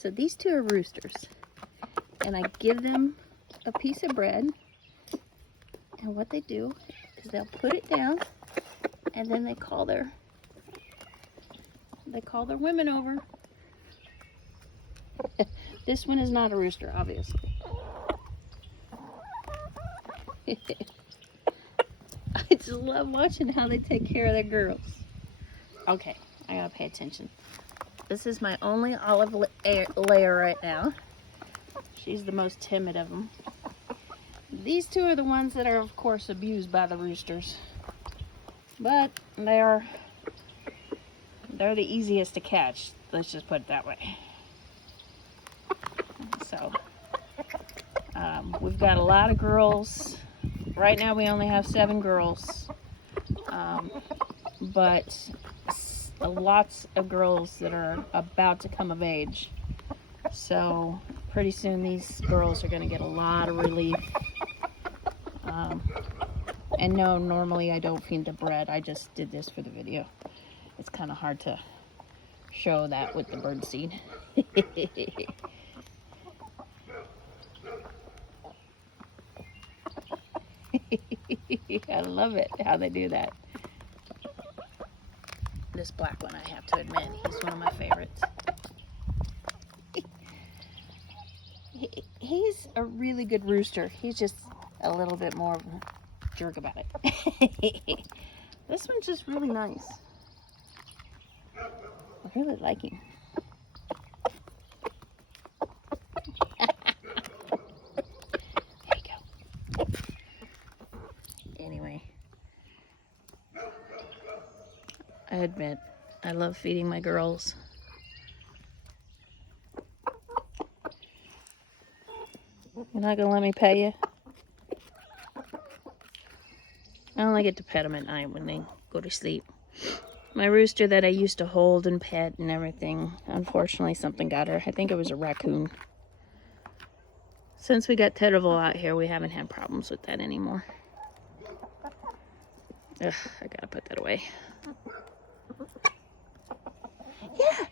So these two are roosters, and I give them a piece of bread, and what they do is they'll put it down, and then they call their women over. This one is not a rooster, obviously. I just love watching how they take care of their girls. Okay, I gotta pay attention. This is my only olive layer right now. She's the most timid of them. These two are the ones that are, of course, abused by the roosters. But they're the easiest to catch. Let's just put it that way. So, we've got a lot of girls. Right now we only have 7 girls. But lots of girls that are about to come of age. So pretty soon these girls are going to get a lot of relief. And no, normally I don't feed the bread. I just did this for the video. It's kind of hard to show that with the bird seed. I love it how they do that. This black one, I have to admit, he's one of my favorites. He's a really good rooster. He's just a little bit more of a jerk about it. This one's just really nice. I really like him. There you go. Anyway, I admit, I love feeding my girls. You're not gonna let me pet you? I only get to pet them at night when they go to sleep. My rooster that I used to hold and pet and everything, unfortunately something got her. I think it was a raccoon. Since we got Terrible out here, we haven't had problems with that anymore. Ugh, I gotta put that away. Yeah,